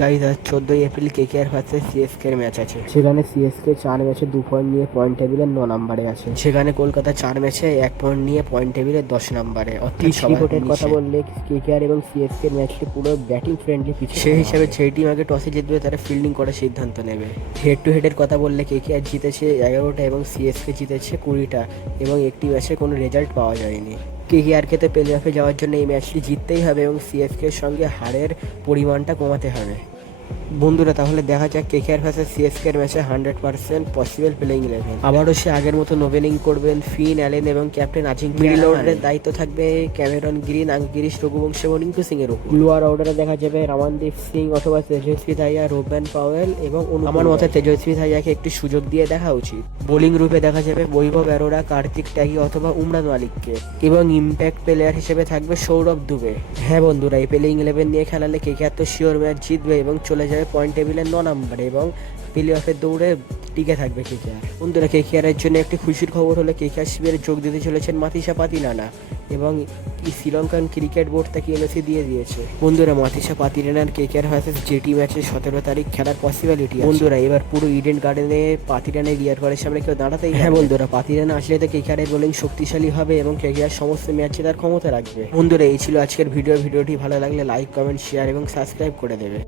Guys আজ 14ই April KKR versus CSK এর match আছে। সেখানে সিএসকে 4 ম্যাচে 2 পয়েন্ট নিয়ে পয়েন্ট টেবিলে 9 নম্বরে আছে। সেখানে কলকাতা 4 ম্যাচে 1 পয়েন্ট নিয়ে পয়েন্ট টেবিলে 10 নম্বরে। অর্থাৎ রিপোর্টের কথা বললে কেকেআর এবং সিএসকে ম্যাচটি পুরো ব্যাটিং ফ্রেন্ডলি পিচ। সেই হিসাবে যেই টিম আগে টসে জিতবে তারা ফিল্ডিং করার সিদ্ধান্ত নেবে। হেড টু হেডের কথা বললে কেকেআর জিতেছে 11টা এবং সিএসকে জিতেছে 20টা এবং একটি ম্যাচে কোনো রেজাল্ট পাওয়া যায়নি। কেকেআরকে তো প্লে অফে যাওয়ার জন্য এই ম্যাচটি জিততেই হবে এবং সিএসকের সঙ্গে হারের পরিমাণটা কমাতে হবে। বন্ধুরা তাহলে দেখা যাক কেকেআর ভার্সেস সিএসকে এর ম্যাচে 100% পসিবল প্লেইং 11। আবারও সে আগের মতো ওপেনিং করবেন ফিন অ্যালেন এবং ক্যাপ্টেন আজিঙ্ক্য। মিডল অর্ডারের দায়িত্ব থাকবে ক্যামেরন গ্রিন, গিরিশ রঘুবংশী এবং রিঙ্কু সিং এর উপর। লোয়ার অর্ডারে দেখা যাবে রমনদীপ সিং অথবা তেজস্বী ধাইয়া, রোবেন পাওয়েল এবং আমার মতে তেজস্বী ধাইয়াকে একটি সুযোগ দিয়ে দেখা উচিত। বোলিং রূপে দেখা যাবে বৈভব অরোরা, কার্তিক ত্যাগী অথবা উমরান মালিককে এবং ইম্প্যাক্ট প্লেয়ার হিসেবে থাকবে সৌরভ দুবে। হ্যাঁ বন্ধুরা, এই প্লেইং 11 নিয়ে খেলালে কেকেআর তো শিওর ম্যাচ জিতবে এবং চলে যাবে পয়েন্ট টেবিলে 9 নম্বরে এবং প্লে অফের দৌড়ে টিকে থাকবে কেকেআর। বন্ধুরা কেকেআরের জন্য একটি খুশির খবর হলো কেকেআর শিবিরে যোগ দিতে চলেছেন মাতিসা পাতিরানা এবং শ্রীলঙ্কান ক্রিকেট বোর্ড তাকে এনওসি দিয়ে দিয়েছে। বন্ধুরা মাতিসা পাতিরানার কেকেআর ভার্সেস জেটি ম্যাচে 17 তারিখ খেলার পসিবিলিটি। বন্ধুরা এবার পুরো ইডেন গার্ডেনে পাতিরানের রিয়ার করার সামনে কেউ দাঁড়াতেই। হ্যাঁ বন্ধুরা, পাতিরানা আসলে তো কেকেআরের বোলিং শক্তিশালী হবে এবং কেকেআর সমস্ত ম্যাচ জেতার ক্ষমতা রাখবে। বন্ধুরা এই ছিল আজকের ভিডিওটি ভালো লাগলে লাইক, কমেন্ট, শেয়ার এবং সাবস্ক্রাইব করে দেবে।